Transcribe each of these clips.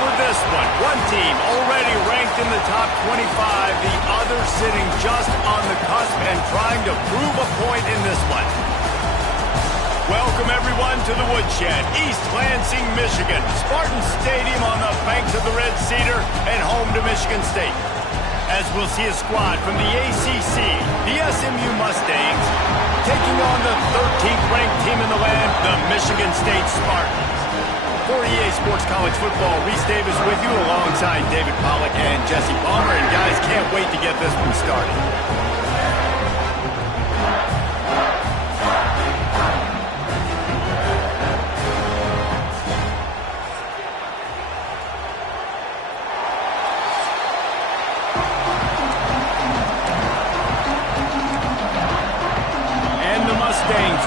for this one. One team already ranked in the top 25, the other sitting just on the cusp and trying to prove a point in this one. Welcome, everyone, to the Woodshed, East Lansing, Michigan. Spartan Stadium on the banks of the Red Cedar and home to Michigan State. As we'll see a squad from the ACC, the SMU Mustangs, taking on the 13th ranked team in the land, the Michigan State Spartans. For EA Sports College Football, Reese Davis with you alongside David Pollack and Jesse Palmer. And guys, can't wait to get this one started.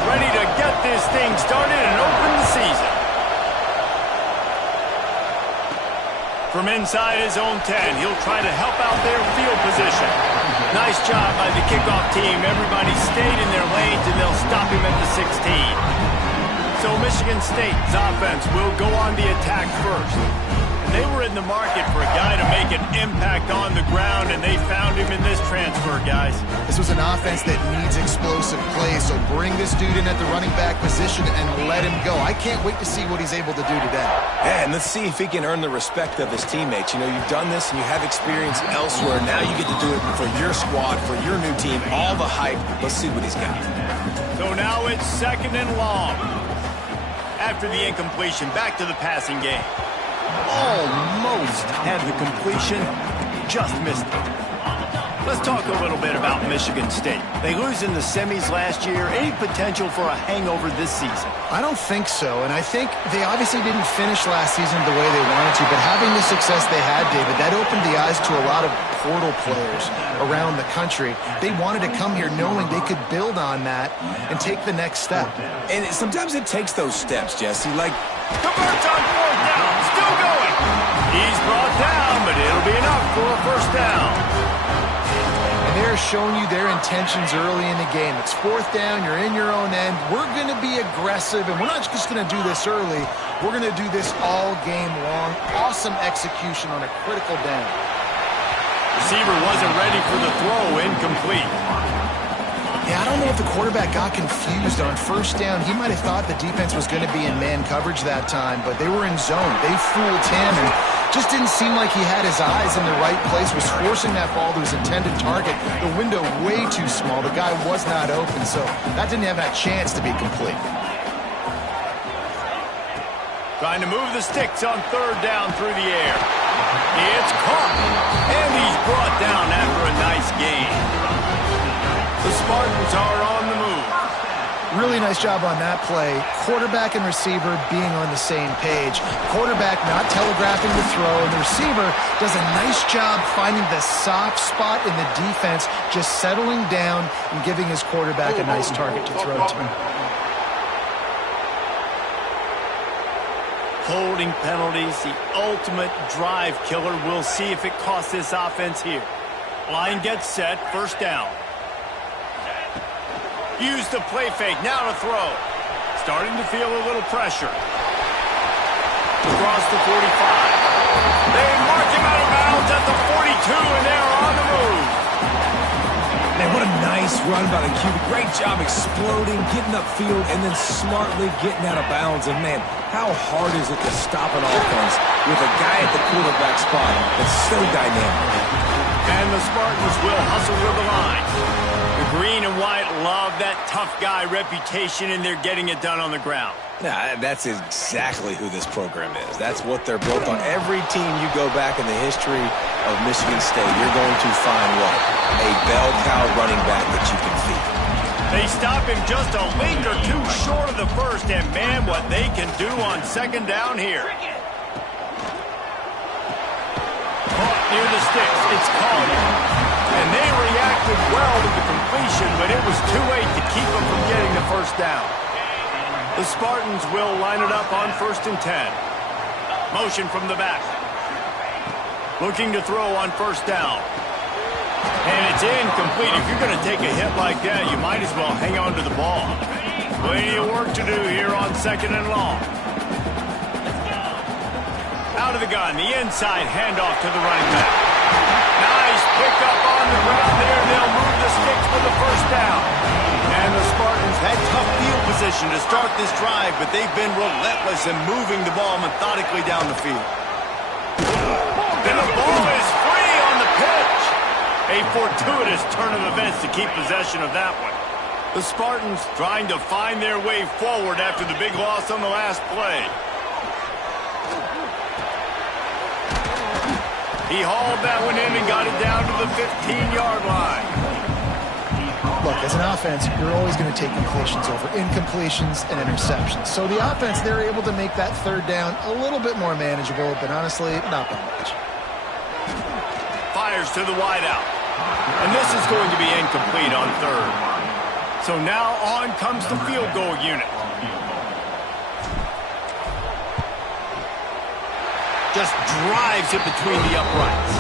Ready to get this thing started and open the season. From inside his own 10, he'll try to help out their field position. Nice job by the kickoff team. Everybody stayed in their lanes, and they'll stop him at the 16. So Michigan State's offense will go on the attack first. They were in the market for a guy to make an impact on the ground, and they found him in this transfer, guys. This was an offense that needs explosive plays, so bring this dude in at the running back position and let him go. I can't wait to see what he's able to do today. Yeah, and let's see if he can earn the respect of his teammates. You know, you've done this and you have experience elsewhere. Now you get to do it for your squad, for your new team, all the hype. Let's see what he's got. So now it's 2nd and long. After the incompletion, back to the passing game. Almost had the completion, just missed it. Let's talk a little bit about Michigan State. They lose in the semis last year. Any potential for a hangover this season? I don't think so, and I think they obviously didn't finish last season the way they wanted to, but having the success they had, David, that opened the eyes to a lot of portal players around the country. They wanted to come here knowing they could build on that and take the next step. And sometimes it takes those steps, Jesse, like... Converts on 4th down, still going. He's brought down, but it'll be enough for a 1st down. And they're showing you their intentions early in the game. It's 4th down, you're in your own end. We're going to be aggressive, and we're not just going to do this early. We're going to do this all game long. Awesome execution on a critical down. Receiver wasn't ready for the throw, incomplete. Yeah, I don't know if the quarterback got confused on 1st down. He might have thought the defense was going to be in man coverage that time, but they were in zone. They fooled him and just didn't seem like he had his eyes in the right place, was forcing that ball to his intended target. The window way too small. The guy was not open, so that didn't have that chance to be complete. Trying to move the sticks on 3rd down through the air. It's caught, and he's brought down after a nice gain. The Spartans are on the move. Really nice job on that play. Quarterback and receiver being on the same page. Quarterback not telegraphing the throw, and the receiver does a nice job finding the soft spot in the defense, just settling down and giving his quarterback a nice target to throw to. Holding penalties, the ultimate drive killer. We'll see if it costs this offense here. Line gets set, 1st down. Use the play fake, now to throw. Starting to feel a little pressure. Across the 45. They mark him out of bounds at the 42, and they're on the move. Man, what a nice run by the QB. Great job exploding, getting upfield, and then smartly getting out of bounds. And, man, how hard is it to stop an offense with a guy at the quarterback spot that's so dynamic? And the Spartans will hustle to the line. The green and white love that tough guy reputation, and they're getting it done on the ground. Yeah, that's exactly who this program is. That's what they're built on. Every team you go back in the history of Michigan State, you're going to find what? A bell cow running back that you can feed. They stop him just a link or two short of the 1st, and man, what they can do on 2nd down here. Caught near the sticks, it's Collier. And they reacted well to the completion, but it was too late to keep them from getting the 1st down. The Spartans will line it up on 1st and 10. Motion from the back. Looking to throw on 1st down. And it's incomplete. If you're going to take a hit like that, you might as well hang on to the ball. Plenty of work to do here on 2nd and long. out of the gun. The inside handoff to the running back. Nice pickup on the ground there. They'll move the sticks for the first down. And the Spartans had tough field position to start this drive, but they've been relentless in moving the ball methodically down the field. And the ball is free on the pitch. A fortuitous turn of events to keep possession of that one. The Spartans trying to find their way forward after the big loss on the last play. He hauled that one in and got it down to the 15-yard line. Look, as an offense, you're always going to take completions over incompletions and interceptions. So the offense, they're able to make that third down a little bit more manageable, but honestly, not that much. Fires to the wideout. And this is going to be incomplete on third. So now on comes the field goal unit. Just drives it between the uprights.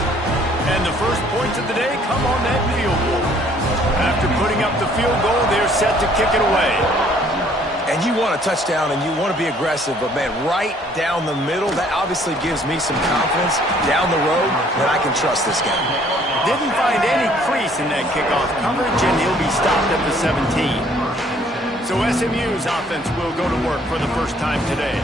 And the first points of the day come on that field goal. After putting up the field goal, they're set to kick it away. And you want a touchdown and you want to be aggressive, but man, right down the middle, that obviously gives me some confidence down the road that I can trust this guy. Didn't find any crease in that kickoff coverage, and he'll be stopped at the 17. So SMU's offense will go to work for the first time today.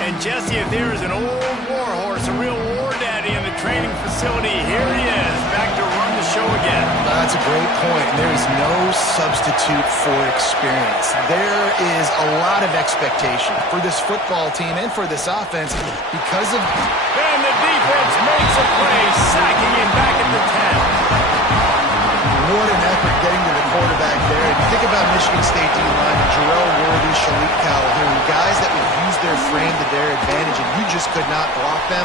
And Jesse, if there is an old war horse, a real war daddy in the training facility, here he is, back to run the show again. That's a great point. There is no substitute for experience. There is a lot of expectation for this football team and for this offense because of... And the defense makes a play, sacking him back at the 10. What an effort getting to the quarterback there. And you think about Michigan State D-line, Jarrell Worthy, Shalik Calhoun, guys that would use their frame to their advantage, and you just could not block them.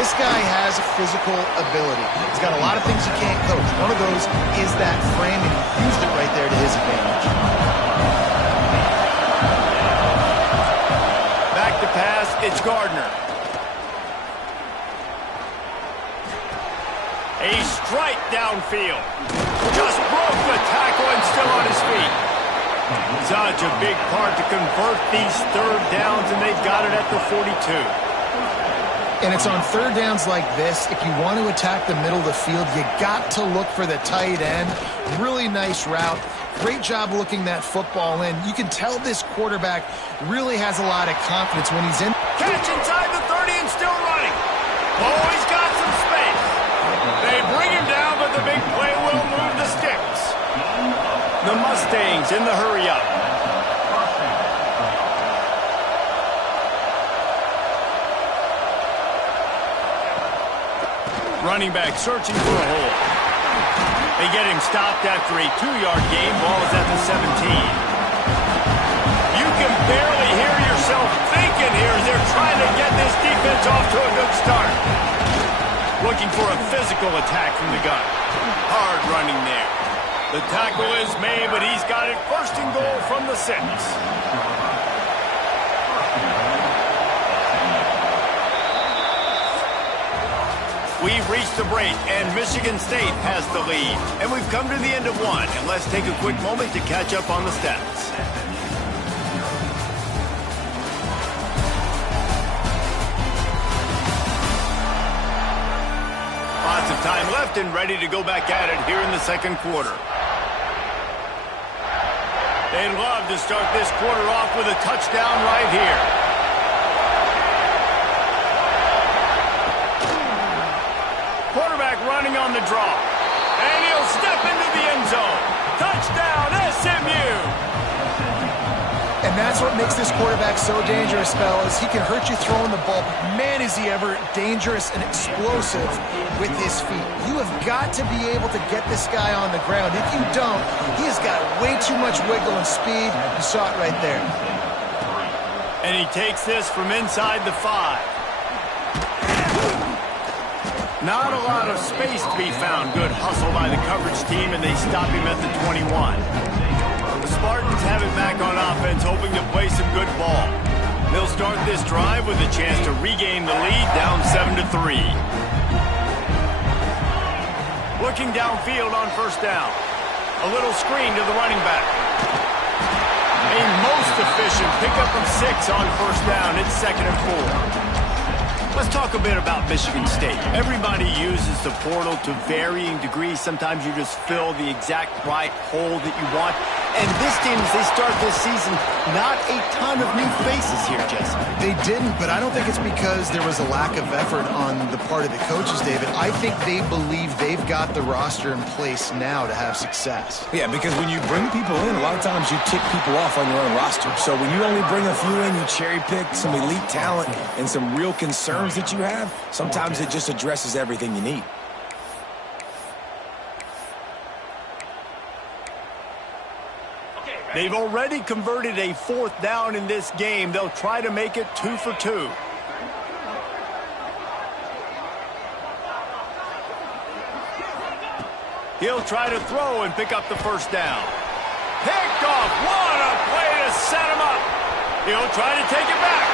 This guy has physical ability. He's got a lot of things you can't coach. One of those is that frame, and he used it right there to his advantage. Back to pass, it's Gardner. A strike downfield. Just broke the tackle and still on his feet. Such a big part to convert these third downs, and they've got it at the 42. And it's on third downs like this, if you want to attack the middle of the field, you got to look for the tight end. Really nice route. Great job looking that football in. You can tell this quarterback really has a lot of confidence when he's in. Catch inside the 30 and still running. Oh, he's got some space. They bring him down, but the big play will move the sticks. The Mustangs in the hurry-up. Running back searching for a hole. They get him stopped after a 2-yard gain. Ball is at the 17. You can barely hear yourself thinking here as they're trying to get this defense off to a good start. Looking for a physical attack from the gun. Hard running there. The tackle is made, but he's got it first and goal from the 6. We've reached the break, and Michigan State has the lead. And we've come to the end of one, and let's take a quick moment to catch up on the stats. Lots of time left and ready to go back at it here in the second quarter. They'd love to start this quarter off with a touchdown right here. Quarterback running on the draw. And he'll step into the end zone. Touchdown, SMU! And that's what makes this quarterback so dangerous, fellas. He can hurt you throwing the ball, but man, is he ever dangerous and explosive with his feet. You have got to be able to get this guy on the ground. If you don't, he has got way too much wiggle and speed. You saw it right there. And he takes this from inside the 5. Not a lot of space to be found. Good hustle by the coverage team, and they stop him at the 21. The Spartans have it back on offense, hoping to play some good ball. They'll start this drive with a chance to regain the lead, down 7-3. Looking downfield on first down. A little screen to the running back. A most efficient pickup of 6 on first down. It's 2nd and 4. Let's talk a bit about Michigan State. Everybody uses the portal to varying degrees. Sometimes you just fill the exact right hole that you want. And this team, as they start this season, not a ton of new faces here, Jesse. They didn't, but I don't think it's because there was a lack of effort on the part of the coaches, David. I think they believe they've got the roster in place now to have success. Yeah, because when you bring people in, a lot of times you tick people off on your own roster. So when you only bring a few in, you cherry pick some elite talent and some real concerns that you have, sometimes it just addresses everything you need. They've already converted a 4th down in this game. They'll try to make it 2 for 2. He'll try to throw and pick up the 1st down. Picked off. What a play to set him up. He'll try to take it back.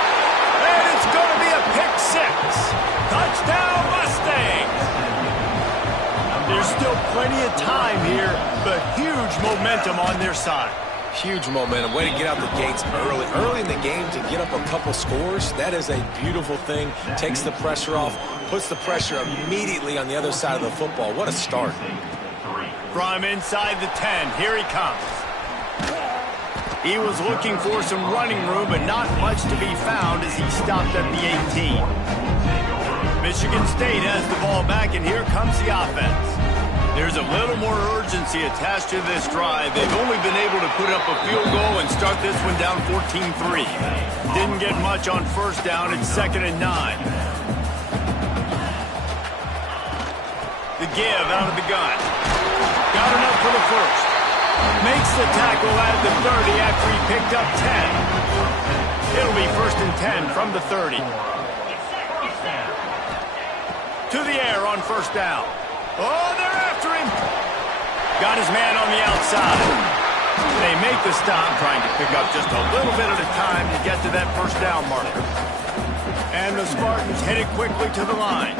And it's going to be a pick 6. Touchdown, Mustangs. There's still plenty of time here, but huge momentum on their side. Huge momentum. Way to get out the gates early. Early in the game to get up a couple scores, that is a beautiful thing. Takes the pressure off, puts the pressure immediately on the other side of the football. What a start. From inside the 10, here he comes. He was looking for some running room, but not much to be found as he stopped at the 18. Michigan State has the ball back, and here comes the offense. There's a little more urgency attached to this drive. They've only been able to put up a field goal and start this one down 14-3. Didn't get much on 1st down. It's 2nd and 9. The give out of the gun. Got enough for the 1st. Makes the tackle at the 30 after he picked up 10. It'll be 1st and 10 from the 30. To the air on 1st down. Oh, they're after him. Got his man on the outside. They make the stop, trying to pick up just a little bit at a time to get to that 1st down marker. And the Spartans headed quickly to the line.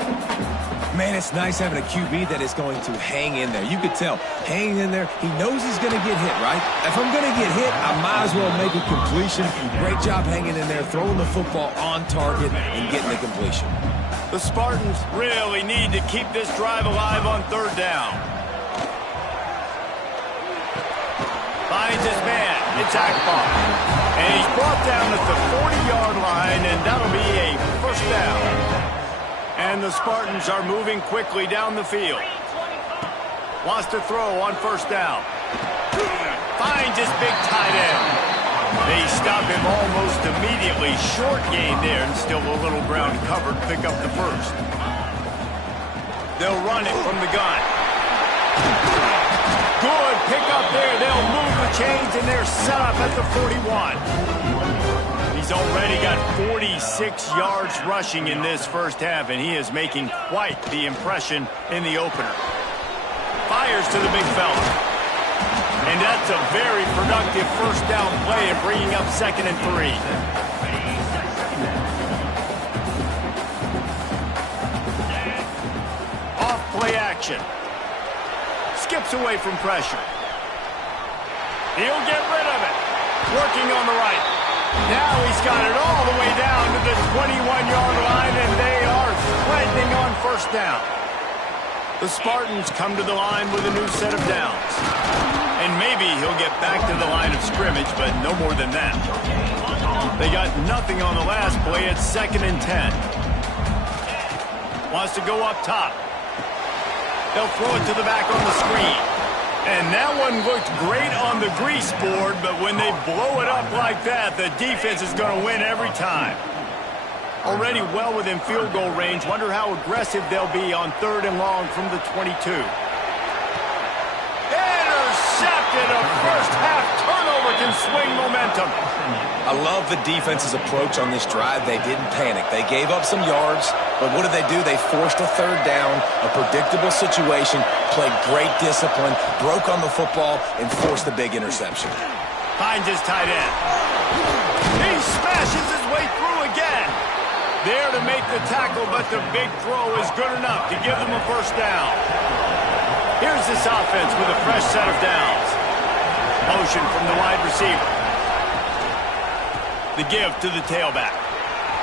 Man, it's nice having a QB that is going to hang in there. You could tell, hanging in there, he knows he's going to get hit, right? If I'm going to get hit, I might as well make a completion. Great job hanging in there, throwing the football on target and getting the completion. The Spartans really need to keep this drive alive on 3rd down. Finds his man. It's Akbar. And he's brought down at the 40-yard line, and that'll be a 1st down. And the Spartans are moving quickly down the field. Wants to throw on 1st down. Finds his big tight end. They stop him almost immediately. Short gain there, and still a little ground covered. Pick up the 1st. They'll run it from the gun. Good pick up there. They'll move the chains, and they're set up at the 41. He's already got 46 yards rushing in this 1st half, and he is making quite the impression in the opener. Fires to the big fella. And that's a very productive 1st down play and bringing up 2nd and 3. Off play action. Skips away from pressure. He'll get rid of it. Working on the right. Now he's got it all the way down to the 21-yard line, and they are threatening on 1st down. The Spartans come to the line with a new set of downs. And maybe he'll get back to the line of scrimmage, but no more than that. They got nothing on the last play. It's 2nd and 10. Wants to go up top. They'll throw it to the back on the screen. And that one looked great on the grease board, but when they blow it up like that, the defense is going to win every time. Already well within field goal range. Wonder how aggressive they'll be on 3rd and long from the 22. Intercepted. A 1st half turnover can swing momentum. I love the defense's approach on this drive. They didn't panic. They gave up some yards, but what did they do? They forced a 3rd down, a predictable situation, played great discipline, broke on the football, and forced the big interception. Finds his tight end. He smashes his way through again. There to make the tackle, but the big throw is good enough to give them a 1st down. Here's this offense with a fresh set of downs. Motion from the wide receiver. The give to the tailback.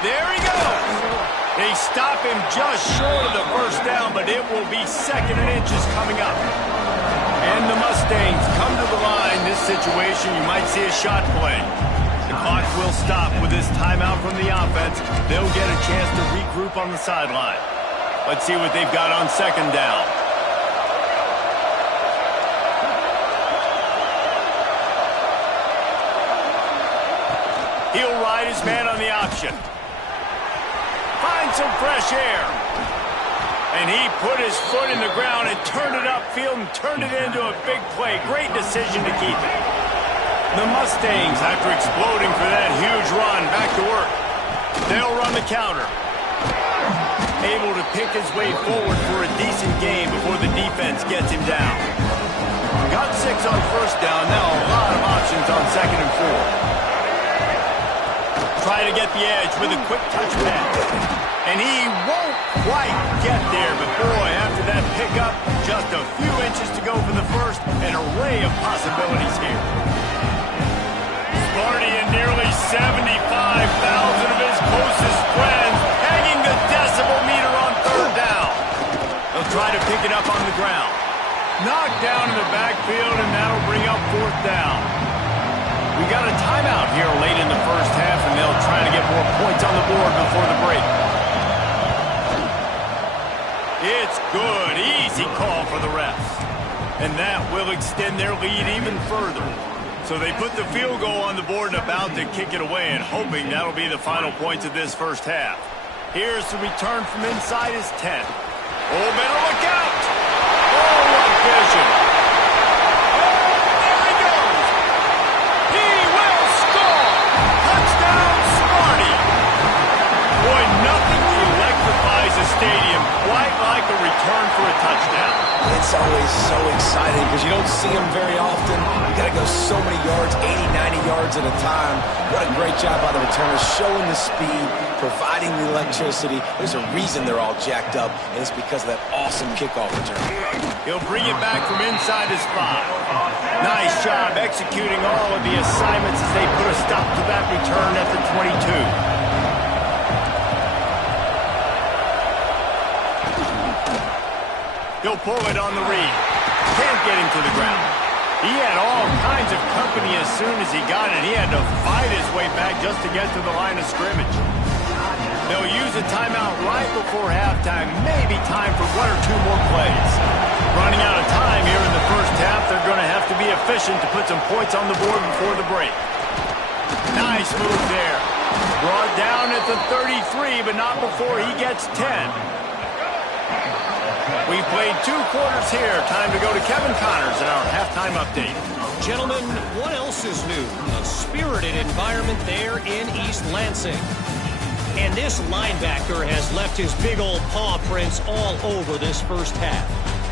There he goes. They stop him just short of the first down, but it will be 2nd and inches coming up. And the Mustangs come to the line. This situation, you might see a shot play. The clock will stop with this timeout from the offense. They'll get a chance to regroup on the sideline. Let's see what they've got on 2nd down. He'll ride his man on the option. Find some fresh air. And he put his foot in the ground and turned it upfield and turned it into a big play. Great decision to keep it. The Mustangs, after exploding for that huge run, back to work. They'll run the counter. Able to pick his way forward for a decent game before the defense gets him down. Got 6 on 1st down. Now a lot of options on 2nd and 4. Try to get the edge with a quick touch pass. And he won't quite get there, but boy, after that pickup, just a few inches to go for the first. An array of possibilities here. Sparty and nearly 75,000 of his closest friends hanging the decibel meter on 3rd down. They'll try to pick it up on the ground. Knocked down in the backfield, and that'll bring up 4th down. We got a timeout here late in the first half, and they'll try to get more points on the board before the break. It's good. Easy call for the refs. And that will extend their lead even further. So they put the field goal on the board and about to kick it away, and hoping that'll be the final points of this first half. Here's the return from inside his 10. Oh, better look out! Oh, what vision! Stadium, quite like a return for a touchdown. It's always so exciting because you don't see them very often. You got to go so many yards, 80, 90 yards at a time. What a great job by the returners, showing the speed, providing the electricity. There's a reason they're all jacked up, and it's because of that awesome kickoff return. He'll bring it back from inside his 5. Nice job executing all of the assignments as they put a stop to that return at the 22. He'll pull it on the read. Can't get him to the ground. He had all kinds of company as soon as he got it. He had to fight his way back just to get to the line of scrimmage. They'll use a timeout right before halftime. Maybe time for 1 or 2 more plays. Running out of time here in the first half. They're going to have to be efficient to put some points on the board before the break. Nice move there. Brought down at the 33, but not before he gets 10. We've played 2 quarters here. Time to go to Kevin Connors in our halftime update. Gentlemen, what else is new? A spirited environment there in East Lansing. And this linebacker has left his big old paw prints all over this first half.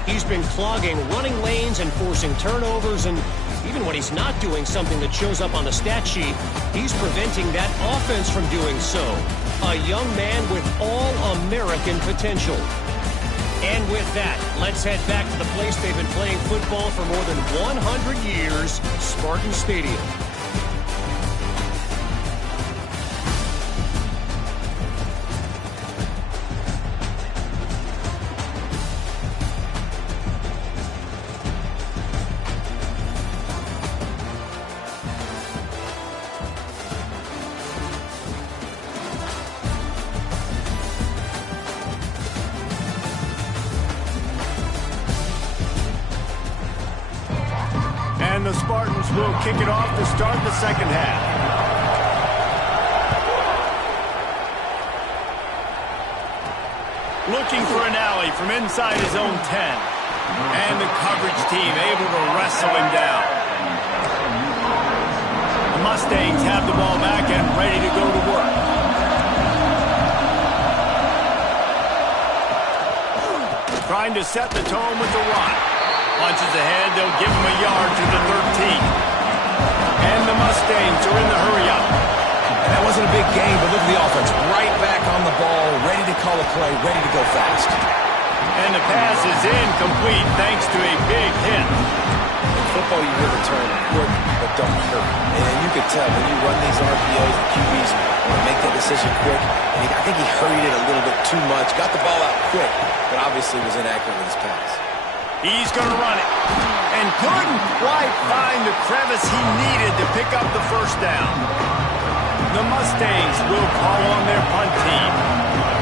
He's been clogging running lanes and forcing turnovers, and even when he's not doing something that shows up on the stat sheet, he's preventing that offense from doing so. A young man with all-American potential. And with that, let's head back to the place they've been playing football for more than 100 years, Spartan Stadium. And the Spartans will kick it off to start the second half. Looking for an alley from inside his own 10. And the coverage team able to wrestle him down. The Mustangs have the ball back and ready to go to work. Trying to set the tone with the run. Punches ahead, they'll give him a yard to the 13. And the Mustangs are in the hurry-up. And that wasn't a big game, but look at the offense. Right back on the ball, ready to call a play, ready to go fast. And the pass is incomplete thanks to a big hit. In football, you hear the term, hurt but don't hurt. And you can tell when you run these RPOs, the QBs want to make that decision quick. And I think he hurried it a little bit too much. Got the ball out quick, but obviously was inaccurate with his pass. He's going to run it. And couldn't quite find the crevice he needed to pick up the first down. The Mustangs will call on their punt team.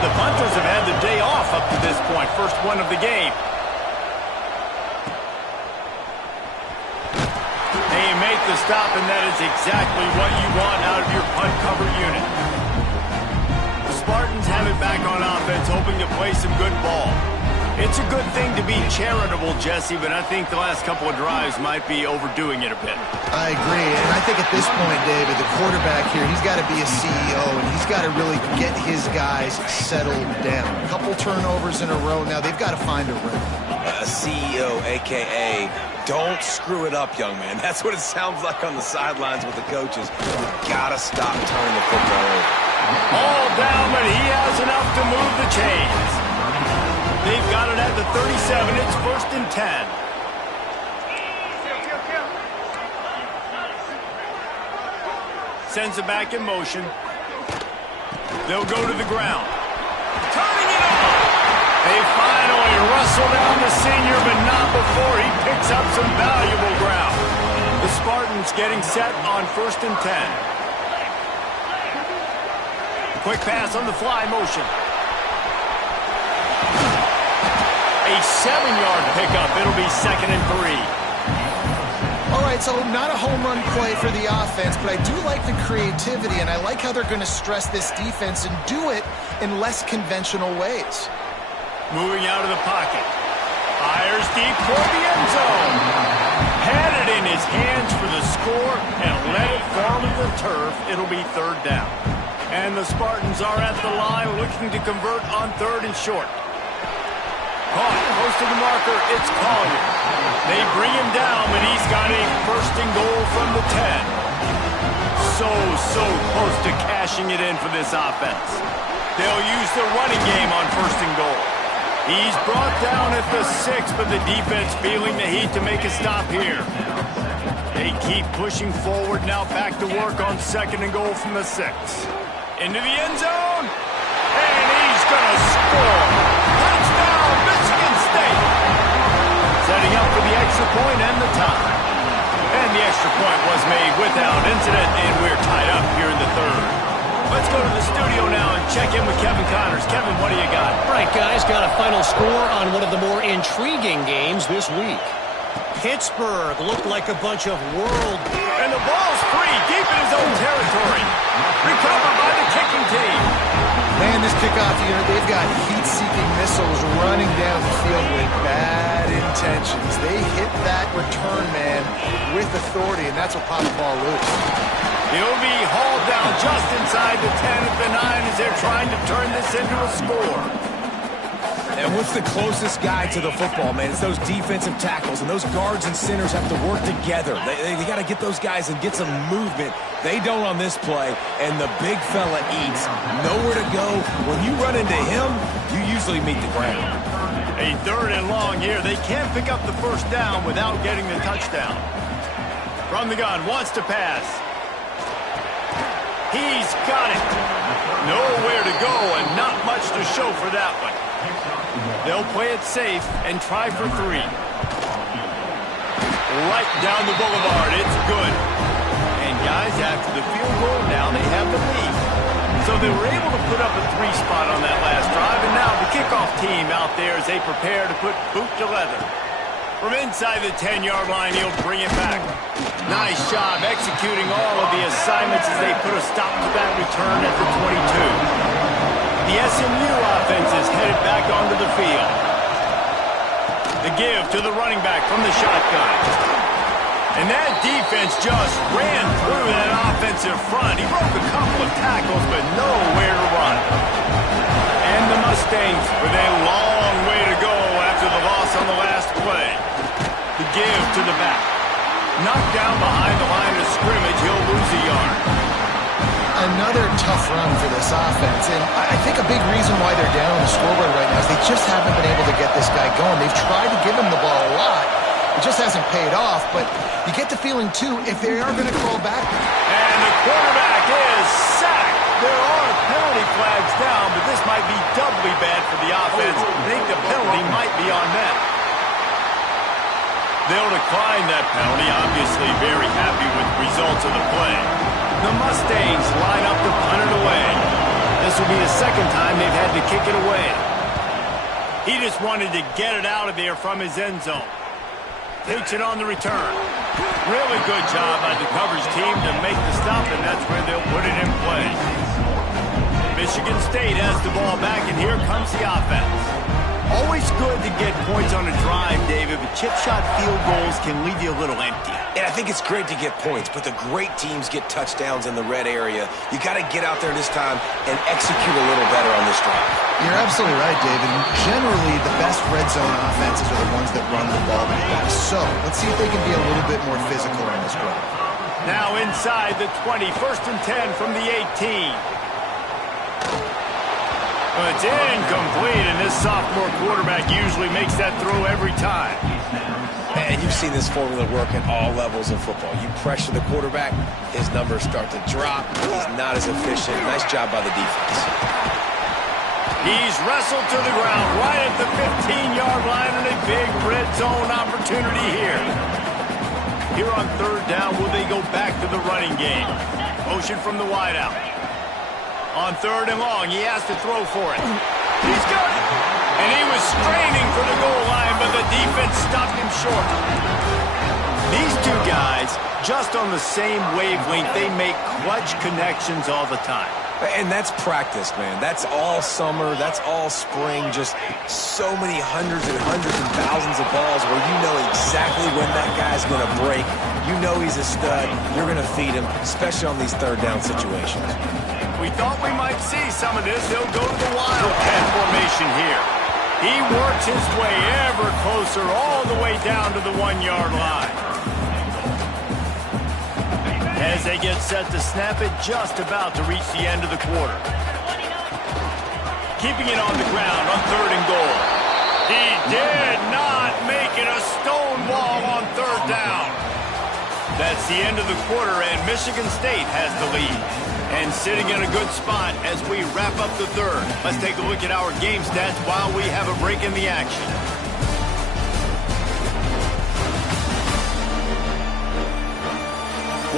The punters have had the day off up to this point. First one of the game. They make the stop, and that is exactly what you want out of your punt cover unit. The Spartans have it back on offense, hoping to play some good ball. It's a good thing to be charitable, Jesse, but I think the last couple of drives might be overdoing it a bit. I agree, and I think at this point, David, the quarterback here, he's got to be a CEO, and he's got to really get his guys settled down. A couple turnovers in a row now. They've got to find a rhythm. A CEO, a.k.a. don't screw it up, young man. That's what it sounds like on the sidelines with the coaches. You've got to stop turning the football over. All down, but he has enough to move the chains. They've got it at the 37. It's 1st and 10. Sends it back in motion. They'll go to the ground. Turning it on. They finally wrestle down the senior, but not before he picks up some valuable ground. The Spartans getting set on 1st and 10. Quick pass on the fly motion. A 7-yard pickup. It'll be 2nd and 3. All right, so not a home run play for the offense, but I do like the creativity, and I like how they're going to stress this defense and do it in less conventional ways. Moving out of the pocket. Fires deep toward the end zone. Had it in his hands for the score and let it fall to the turf. It'll be 3rd down. And the Spartans are at the line looking to convert on 3rd and short. Caught close to the marker. It's Collier. They bring him down, but he's got a 1st and goal from the 10. So close to cashing it in for this offense. They'll use the running game on 1st and goal. He's brought down at the 6, but the defense feeling the heat to make a stop here. They keep pushing forward now, back to work on 2nd and goal from the 6. Into the end zone, and he's going to score. Touchdown, Michigan State. Setting up for the extra point and the tie. And the extra point was made without incident, and we're tied up here in the 3rd. Let's go to the studio now and check in with Kevin Connors. Kevin, what do you got? All right, guys, got a final score on one of the more intriguing games this week. Pittsburgh looked like a bunch of And the ball's free, deep in his own territory. Recovered by the kicking team. Man, this kickoff unit, they've got heat-seeking missiles running down the field with bad intentions. They hit that return man with authority, and that's what popped the ball loose. He'll be hauled down just inside the 10 at the 9 as they're trying to turn this into a score. And what's the closest guy to the football, man? It's those defensive tackles, and those guards and centers have to work together. They got to get those guys and get some movement. They don't on this play, and the big fella eats. Nowhere to go. When you run into him, you usually meet the ground. A 3rd and long here. They can't pick up the 1st down without getting the touchdown. From the gun, wants to pass. He's got it. Nowhere to go and not much to show for that one. They'll play it safe and try for 3. Right down the boulevard. It's good. And guys, after the field goal, now they have the lead. So they were able to put up a 3 spot on that last drive, and now the kickoff team out there as they prepare to put boot to leather. From inside the 10-yard line, he'll bring it back. Nice job executing all of the assignments as they put a stop to that return at the 22. The SMU offense is headed back onto the field. The give to the running back from the shotgun. And that defense just ran through that offensive front. He broke a couple of tackles, but nowhere to run. And the Mustangs with a long way to go after the loss on the last play. The give to the back. Knocked down behind the line of scrimmage, he'll lose a yard. Another tough run for this offense, and I think a big reason why they're down on the scoreboard right now is they just haven't been able to get this guy going. They've tried to give him the ball a lot. It just hasn't paid off, but you get the feeling, too, if they are going to crawl back. And the quarterback is sacked. There are penalty flags down, but this might be doubly bad for the offense. I think the penalty might be on them. They'll decline that penalty, obviously very happy with the results of the play. The Mustangs line up to punt it away. This will be the second time they've had to kick it away. He just wanted to get it out of there from his end zone. Takes it on the return. Really good job by the coverage team to make the stop, and that's where they'll put it in play. Michigan State has the ball back, and here comes the offense. Always good to get points on a drive, David, but chip shot field goals can leave you a little empty. And I think it's great to get points, but the great teams get touchdowns in the red area. You got to get out there this time and execute a little better on this drive. You're absolutely right, David. Generally, the best red zone offenses are the ones that run the ball the best. So let's see if they can be a little bit more physical in this drive. Now inside the 20, 1st and 10 from the 18. Well, it's incomplete, and this sophomore quarterback usually makes that throw every time. And you've seen this formula work at all levels of football. You pressure the quarterback, his numbers start to drop. He's not as efficient. Nice job by the defense. He's wrestled to the ground right at the 15-yard line, and a big red zone opportunity here. Here on 3rd down, will they go back to the running game? Motion from the wideout. On 3rd and long, he has to throw for it. He's got it! And he was straining for the goal line, but the defense stopped him short. These two guys, just on the same wavelength, they make clutch connections all the time. And that's practice, man. That's all summer. That's all spring. Just so many hundreds and thousands of balls where you know exactly when that guy's going to break. You know he's a stud. You're going to feed him, especially on these 3rd down situations. We thought we might see some of this. They'll go to the wildcat formation here. He works his way ever closer all the way down to the 1-yard line. As they get set to snap it, just about to reach the end of the quarter. Keeping it on the ground on 3rd and goal. He did not make it a stone wall on 3rd down. That's the end of the quarter, and Michigan State has the lead. And sitting in a good spot as we wrap up the 3rd. Let's take a look at our game stats while we have a break in the action.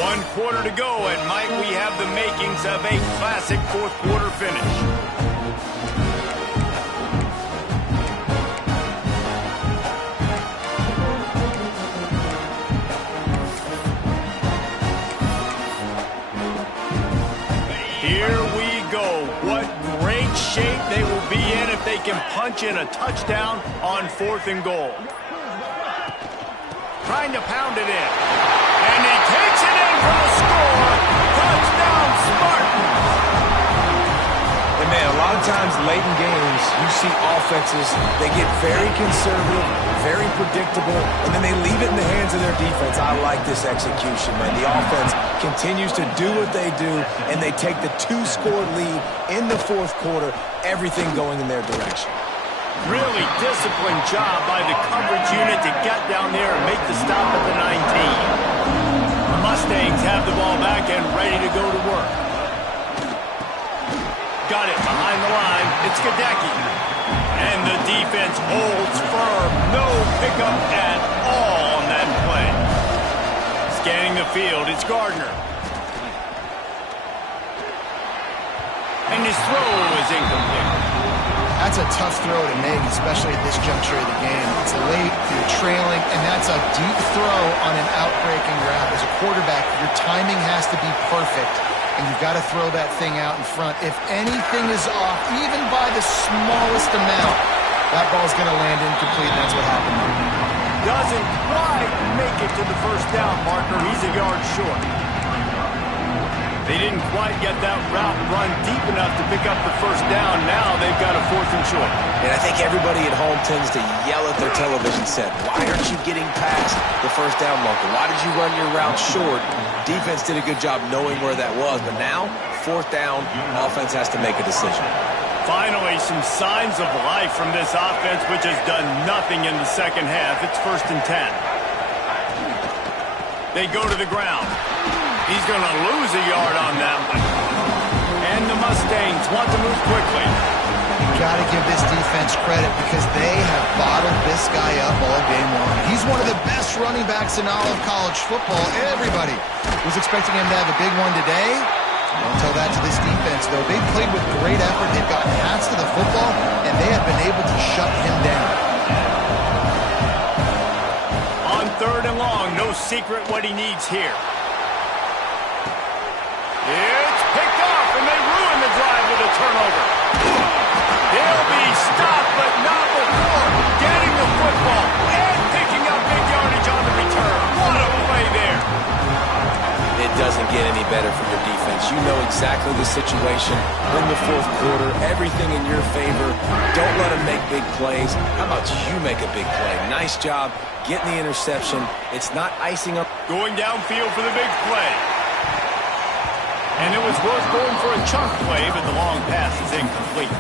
One quarter to go, and might we have the makings of a classic 4th quarter finish. Here we go. What great shape they will be in if they can punch in a touchdown on 4th and goal. Trying to pound it in. And he takes it in for the score. Touchdown, Spartans. And man, a lot of times late in games, you see offenses, they get very conservative, very predictable, and then they leave it in the hands of their defense. I like this execution, man. The offense continues to do what they do, and they take the 2-score lead in the 4th quarter, everything going in their direction. Really disciplined job by the coverage unit to get down there and make the stop at the 19. The Mustangs have the ball back and ready to go to work. Got it behind the line. It's Gadecki. And the defense holds firm. No pickup at all on that play. Scanning the field, it's Gardner. And his throw is incomplete. That's a tough throw to make, especially at this juncture of the game. It's late, you're trailing, and that's a deep throw on an outbreaking route. As a quarterback, your timing has to be perfect, and you've got to throw that thing out in front. If anything is off, even by the smallest amount, that ball's going to land incomplete, and that's what happened. Doesn't quite make it to the 1st down marker. He's a yard short. They didn't quite get that route run deep enough to pick up the 1st down. Now they've got a 4th and short. And I think everybody at home tends to yell at their television set, why aren't you getting past the 1st down marker? Why did you run your route short? Defense did a good job knowing where that was, but now, 4th down, offense has to make a decision. Finally, some signs of life from this offense, which has done nothing in the 2nd half. It's 1st and 10. They go to the ground. He's going to lose a yard on that one. And the Mustangs want to move quickly. You got to give this defense credit because they have bottled this guy up all game long. He's one of the best running backs in all of college football. Everybody was expecting him to have a big one today. Don't tell that to this defense, though. They've played with great effort. They've gotten hats to the football, and they have been able to shut him down. On 3rd and long, no secret what he needs here. It's picked off, and they ruin the drive with a turnover. He'll be stopped, but not before getting the football and picking up big yardage on the return. What a play there. It doesn't get any better for your defense. You know exactly the situation. In the 4th quarter, everything in your favor. Don't let them make big plays. How about you make a big play? Nice job getting the interception. It's not icing up. Going downfield for the big play. And it was worth going for a chunk play, but the long pass is incomplete.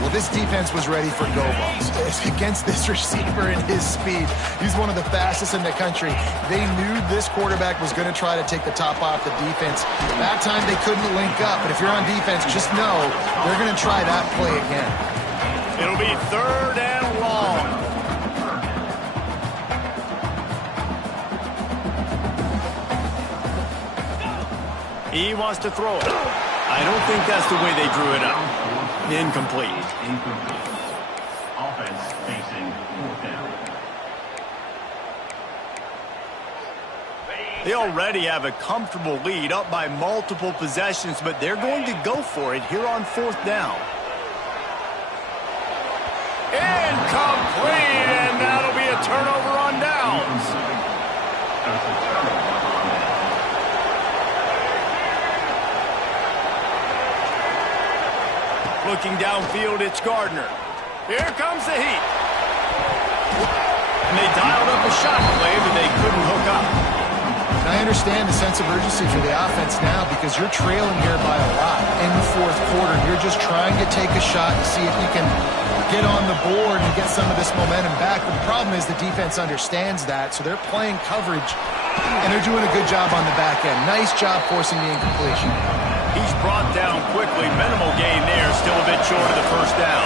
Well, this defense was ready for go balls against this receiver and his speed. He's one of the fastest in the country. They knew this quarterback was going to try to take the top off the defense. That time they couldn't link up, but if you're on defense, just know they're going to try that play again. It'll be 3rd and long. He wants to throw it. I don't think that's the way they drew it up. Incomplete. Offense facing 4th down. They already have a comfortable lead, up by multiple possessions, but they're going to go for it here on 4th down. Incomplete, and that'll be a turnover on downs. Looking downfield, it's Gardner. Here comes the heat. And they dialed up a shot play, but they couldn't hook up. I understand the sense of urgency for the offense now because you're trailing here by a lot in the 4th quarter. You're just trying to take a shot to see if you can get on the board and get some of this momentum back. But the problem is the defense understands that, so they're playing coverage, and they're doing a good job on the back end. Nice job forcing the incompletion. He's brought down quickly. Minimal gain there. Still a bit short of the 1st down.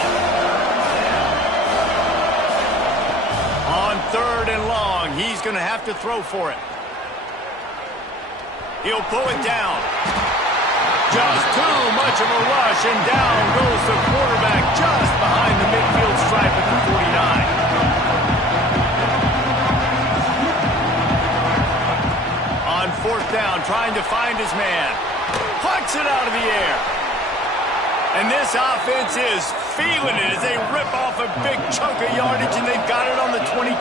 On 3rd and long, he's going to have to throw for it. He'll pull it down. Just too much of a rush, and down goes the quarterback just behind the midfield stripe at the 49. On 4th down, trying to find his man. Plucks it out of the air. And this offense is feeling it as they rip off a big chunk of yardage, and they've got it on the 22.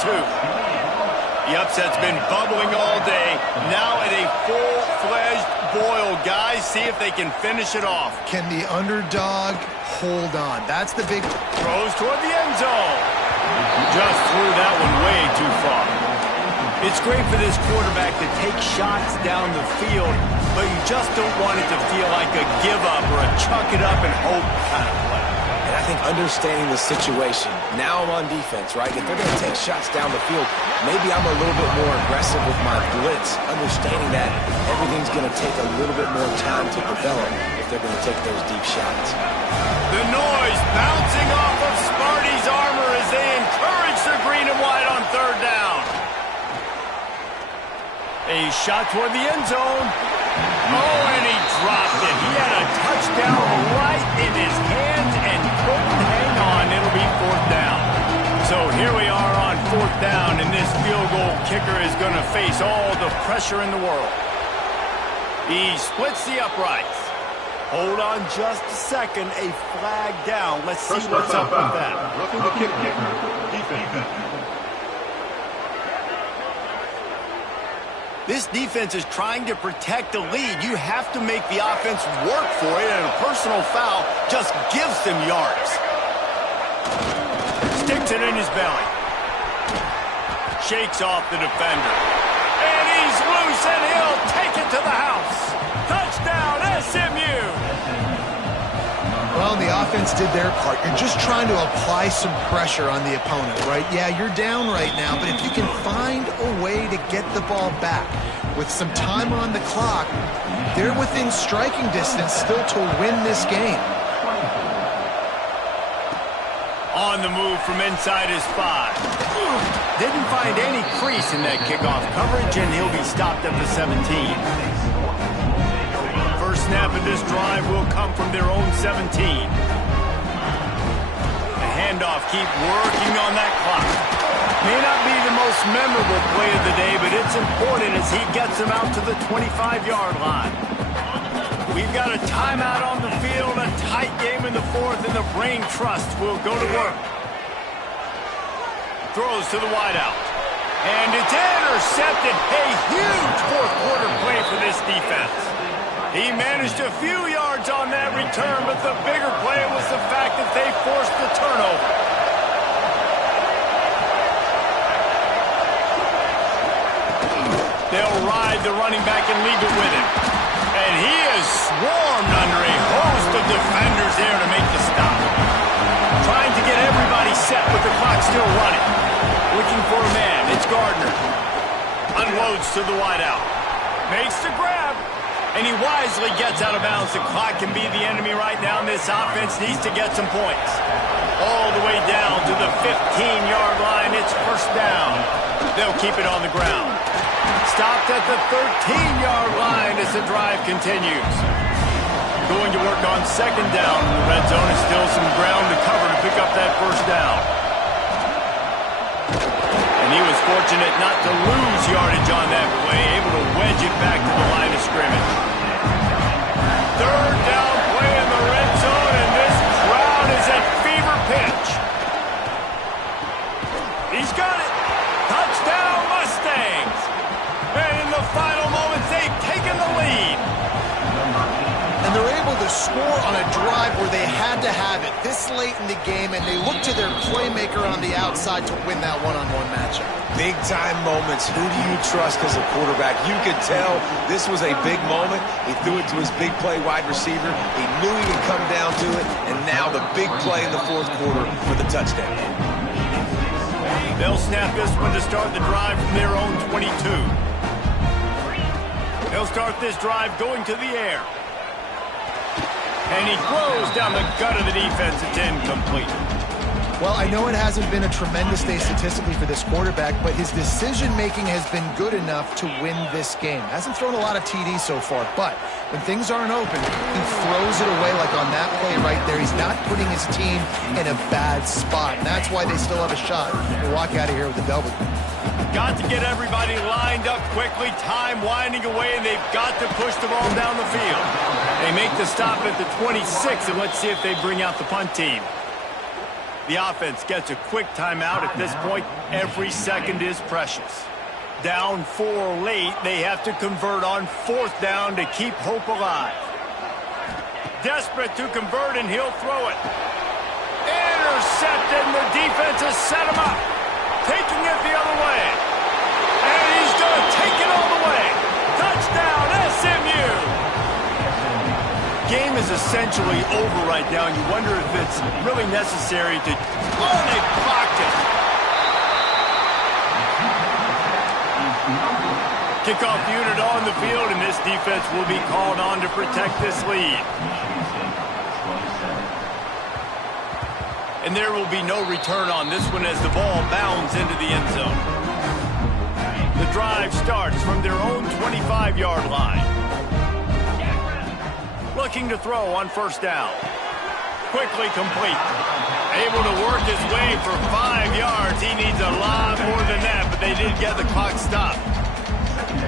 The upset's been bubbling all day. Now at a full-fledged boil. Guys, see if they can finish it off. Can the underdog hold on? That's the big... Throws toward the end zone. Just threw that one way too far. It's great for this quarterback to take shots down the field, but you just don't want it to feel like a give-up or a chuck it up and hope kind of play. And I think understanding the situation, now I'm on defense, right? If they're going to take shots down the field, maybe I'm a little bit more aggressive with my blitz, understanding that everything's going to take a little bit more time to develop if they're going to take those deep shots. The noise bouncing off of Sparty's armor as they encourage the green and white on 3rd down. A shot toward the end zone. Oh, and he dropped it. He had a touchdown right in his hands and couldn't hang on. It'll be 4th down. So here we are on 4th down, and this field goal kicker is going to face all the pressure in the world. He splits the uprights. Hold on just a second. A flag down. Let's see what's up with that. Roughing the kicker. Defense. This defense is trying to protect the lead. You have to make the offense work for it, and a personal foul just gives them yards. Sticks it in his belly. Shakes off the defender. And he's loose, and he'll take it to the house. Touchdown, SMU! Well, the defense did their part. You're just trying to apply some pressure on the opponent, right? Yeah, you're down right now, but if you can find a way to get the ball back with some time on the clock, they're within striking distance still to win this game. On the move from inside his 5. Didn't find any crease in that kickoff coverage, and he'll be stopped at the 17. First snap of this drive will come from their own 17. The handoff, keep working on that clock. May not be the most memorable play of the day, but it's important as he gets them out to the 25-yard line. We've got a timeout on the field, a tight game in the fourth, and the brain trust will go to work. Throws to the wideout. And it's intercepted. A huge fourth-quarter play for this defense. He managed a few yards on that return, but the bigger play was the fact that they forced the turnover. They'll ride the running back and leave it with him. And he is swarmed under a host of defenders there to make the stop. Trying to get everybody set with the clock still running. Looking for a man. It's Gardner. Unloads to the wideout. Makes the grab. And he wisely gets out of bounds. The clock can be the enemy right now, and this offense needs to get some points. All the way down to the 15-yard line. It's first down. They'll keep it on the ground. Stopped at the 13-yard line as the drive continues. Going to work on second down in the red zone. And still some ground to cover to pick up that first down. And he was fortunate not to lose yardage on that play, able to wedge it back to the line of scrimmage. Third down play in the red zone, and this crowd is at fever pitch. He's got it. Touchdown, Mustangs. And in the final moments, they've taken the lead. And they're able to score on a drive where they had to have it this late in the game, and they look to their playmaker on the outside to win that one-on-one matchup. Big-time moments. Who do you trust as a quarterback? You could tell this was a big moment. He threw it to his big play wide receiver. He knew he would come down to it, and now the big play in the fourth quarter for the touchdown. They'll snap this one to start the drive from their own 22. They'll start this drive going to the air. And he throws down the gut of the defense. It's incomplete. Well, I know it hasn't been a tremendous day statistically for this quarterback, but his decision-making has been good enough to win this game. Hasn't thrown a lot of TDs so far, but when things aren't open, he throws it away like on that play right there. He's not putting his team in a bad spot, and that's why they still have a shot to walk out of here with a W. Got to get everybody lined up quickly, time winding away, and they've got to push the ball down the field. They make the stop at the 26, and let's see if they bring out the punt team. The offense gets a quick timeout. At this point, every second is precious. Down 4 late, they have to convert on fourth down to keep hope alive. Desperate to convert, and he'll throw it. Intercepted, and the defense has set him up. Taking it the other way. And he's going to take it all the way. Touchdown, SMU! Game is essentially over right now, and you wonder if it's really necessary to... Oh, they blocked it! Kickoff unit on the field, and this defense will be called on to protect this lead. And there will be no return on this one as the ball bounds into the end zone. The drive starts from their own 25-yard line. Looking to throw on first down. Quickly complete. Able to work his way for 5 yards. He needs a lot more than that, but they did get the clock stopped.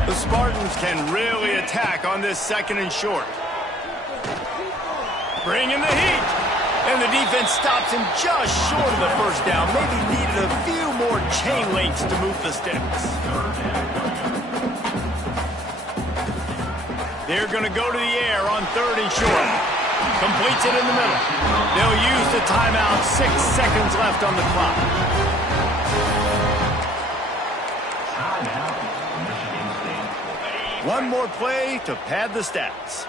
The Spartans can really attack on this second and short. Bringing the heat. And the defense stops him just short of the first down. Maybe needed a few more chain links to move the sticks. They're going to go to the air on third and short. Completes it in the middle. They'll use the timeout. 6 seconds left on the clock. One more play to pad the stats.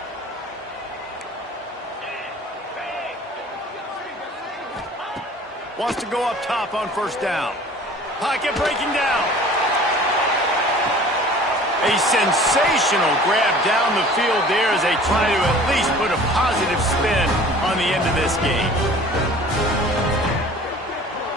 Wants to go up top on first down. Pocket breaking down. A sensational grab down the field there as they try to at least put a positive spin on the end of this game.